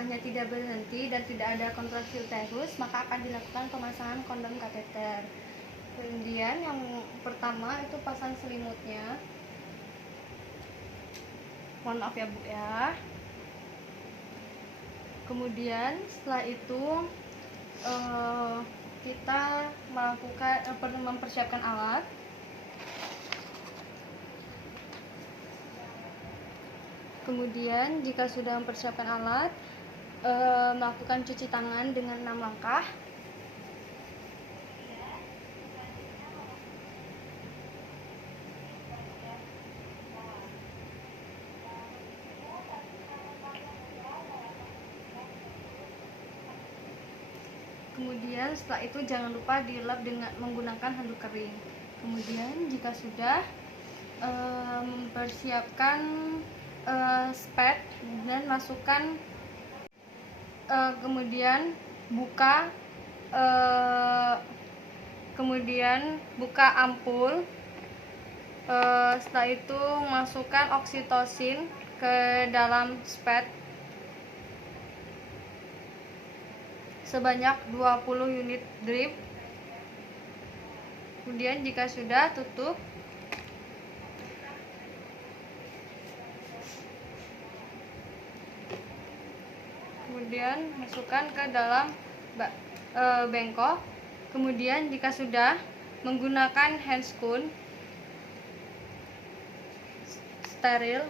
darahnya tidak berhenti dan tidak ada kontraksi uterus, maka akan dilakukan pemasangan kondom kateter. Kemudian yang pertama itu pasang selimutnya. Mohon maaf ya Bu ya. Kemudian setelah itu kita mempersiapkan alat. Kemudian jika sudah mempersiapkan alat, melakukan cuci tangan dengan 6 langkah. Kemudian setelah itu jangan lupa dilap dengan menggunakan handuk kering. Kemudian jika sudah mempersiapkan spad dan masukkan, kemudian buka ampul. Setelah itu masukkan oksitosin ke dalam spad sebanyak 20 unit drip. Kemudian jika sudah, tutup. Kemudian masukkan ke dalam bengkok. Kemudian jika sudah, menggunakan handscoon steril.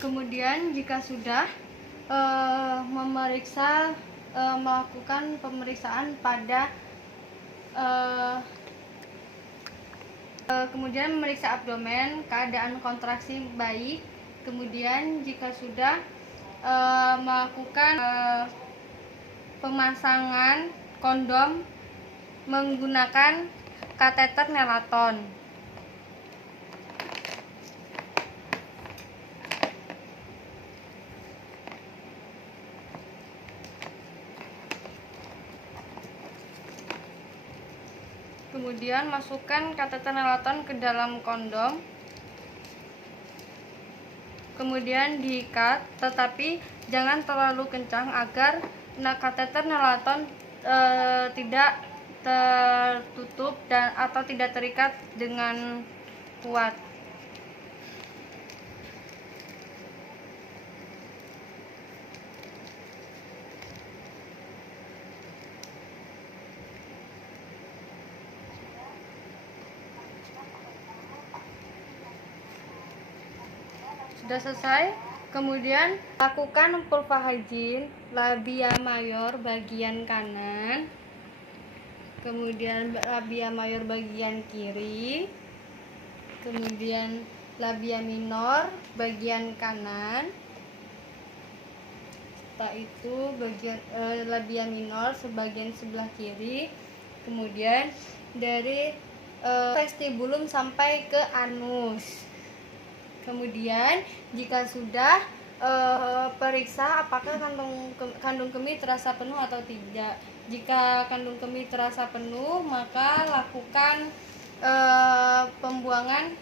Kemudian jika sudah melakukan pemeriksaan pada kemudian memeriksa abdomen, keadaan kontraksi baik. Kemudian jika sudah melakukan pemasangan kondom menggunakan kateter nelaton. Kemudian masukkan kateter nelaton ke dalam kondom. Kemudian diikat, tetapi jangan terlalu kencang agar kateter nelaton tidak tertutup atau tidak terikat dengan kuat. Sudah selesai, kemudian lakukan vulva hygiene labia mayor bagian kanan, kemudian labia mayor bagian kiri, kemudian labia minor bagian kanan. Setelah itu labia minor sebagian sebelah kiri, kemudian dari vestibulum sampai ke anus. Kemudian jika sudah, periksa apakah kandung kemih terasa penuh atau tidak. Jika kandung kemih terasa penuh, maka lakukan pembuangan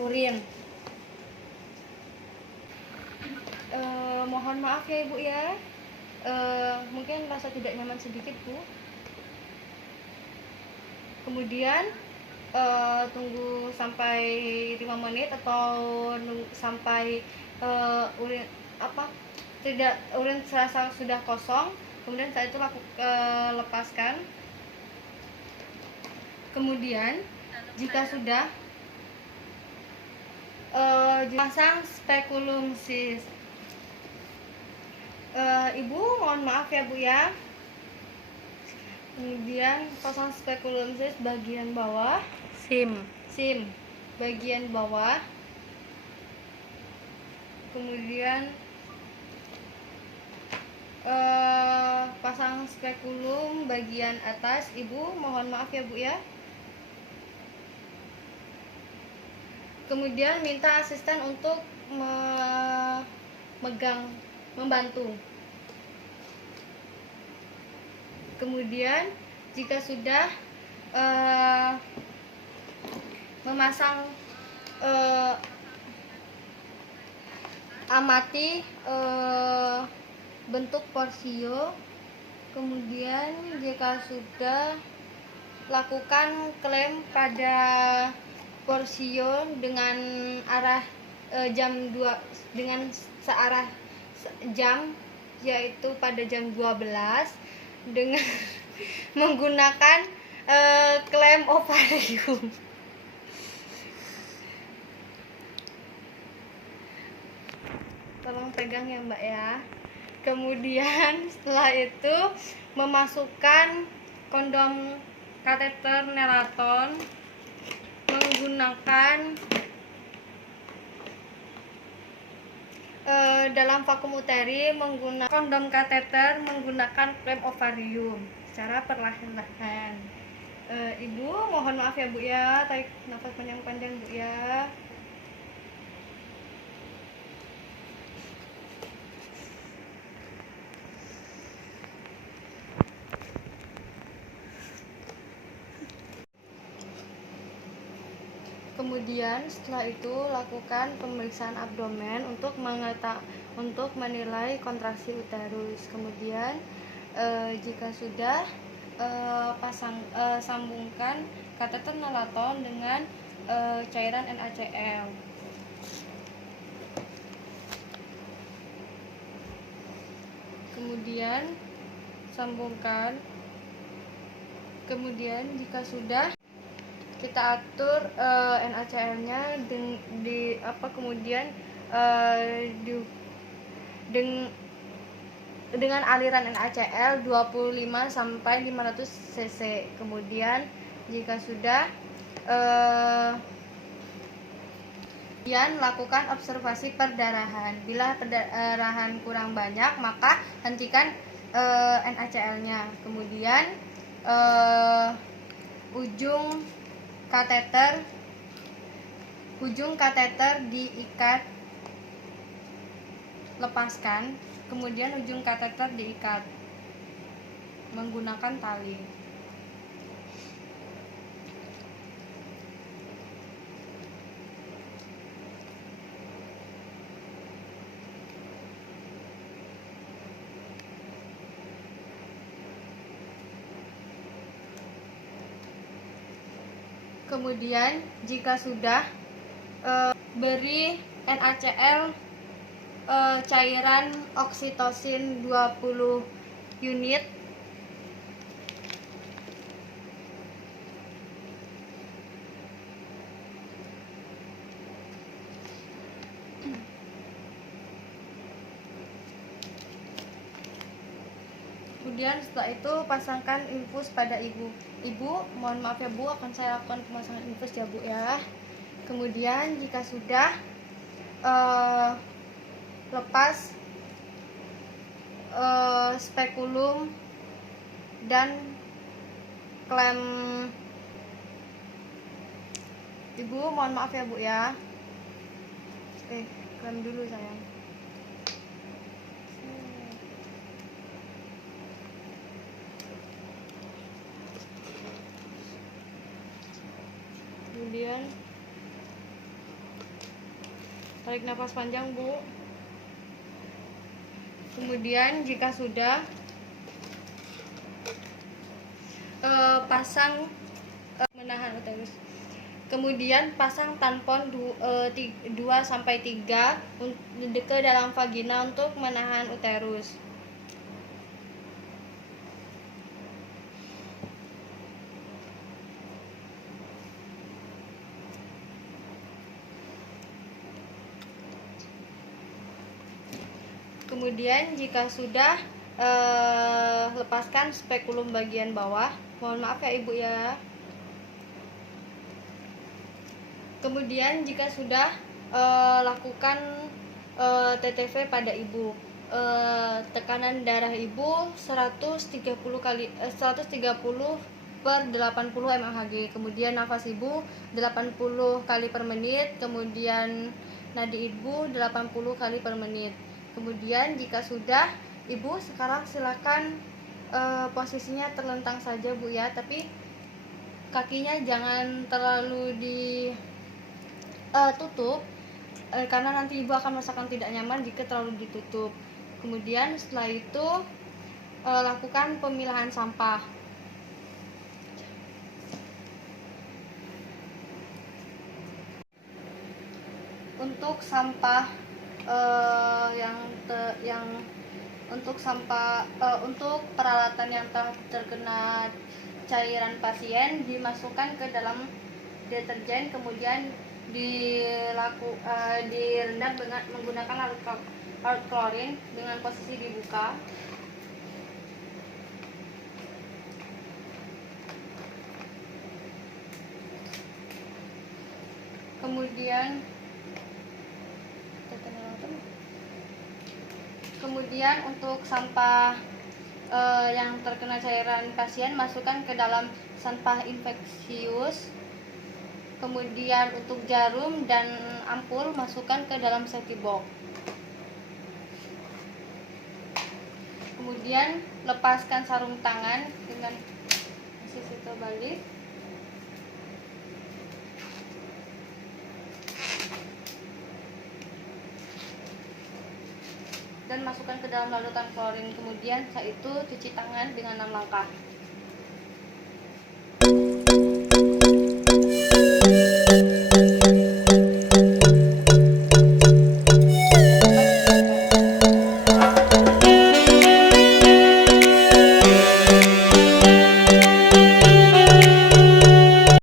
urin. Mohon maaf ya Ibu ya, mungkin rasa tidak nyaman sedikit Bu. Kemudian tunggu sampai 5 menit atau sampai urin tidak urin serasa sudah kosong, kemudian setelah itu lepaskan. Kemudian jika sudah pasang spekulum sis. Ibu mohon maaf ya Bu ya. Kemudian pasang spekulum sis bagian bawah, sim bagian bawah. Kemudian pasang spekulum bagian atas. Ibu mohon maaf ya Bu ya. Kemudian minta asisten untuk membantu. Kemudian jika sudah memasang, amati bentuk porsio. Kemudian jika sudah, lakukan klem pada porsio dengan arah jam 2 dengan searah jam, yaitu pada jam 12 dengan menggunakan klem ovarium. Tolong pegang ya Mbak ya. Kemudian setelah itu memasukkan kondom kateter Nelaton menggunakan dalam vakum uteri, menggunakan kondom kateter menggunakan klem ovarium secara perlahan-lahan. Ibu mohon maaf ya Bu ya, tarik nafas panjang-panjang Bu ya. Kemudian setelah itu lakukan pemeriksaan abdomen untuk menilai kontraksi uterus. Kemudian jika sudah, sambungkan kateter Nelaton dengan cairan NaCl. Kemudian sambungkan. Kemudian jika sudah, kita atur NaCl-nya kemudian dengan aliran NaCl 25 sampai 500 cc. Kemudian jika sudah, kemudian lakukan observasi perdarahan. Bila perdarahan kurang banyak, maka hentikan NaCl-nya. Kemudian ujung kateter diikat, lepaskan. Kemudian ujung kateter diikat menggunakan tali. Kemudian jika sudah, beri NaCl cairan oksitosin 20 unit. Kemudian setelah itu pasangkan infus pada ibu. Ibu, mohon maaf ya Bu, akan saya lakukan pemasangan infus ya Bu ya. Kemudian jika sudah, lepas spekulum dan klem. Ibu, mohon maaf ya Bu ya. Klem dulu sayang. Kemudian tarik nafas panjang Bu. Kemudian jika sudah, pasang menahan uterus. Kemudian pasang tampon 2-3 ke dalam vagina untuk menahan uterus. Kemudian jika sudah, lepaskan spekulum bagian bawah. Mohon maaf ya Ibu ya. Kemudian jika sudah, lakukan TTV pada ibu. Tekanan darah ibu 130 per 80 mmHg. Kemudian nafas ibu 80 kali per menit. Kemudian nadi ibu 80 kali per menit. Kemudian jika sudah, ibu sekarang silakan posisinya terlentang saja Bu ya, tapi kakinya jangan terlalu ditutup, karena nanti ibu akan merasakan tidak nyaman jika terlalu ditutup. Kemudian setelah itu lakukan pemilahan sampah. Untuk sampah untuk peralatan yang telah terkena cairan pasien dimasukkan ke dalam deterjen, kemudian direndam dengan menggunakan larut klorin dengan posisi dibuka. Kemudian untuk sampah yang terkena cairan pasien masukkan ke dalam sampah infeksius. Kemudian untuk jarum dan ampul masukkan ke dalam safety box. Kemudian lepaskan sarung tangan dengan sisi terbalik. Dan masukkan ke dalam larutan klorin. Kemudian setelah itu cuci tangan dengan 6 langkah.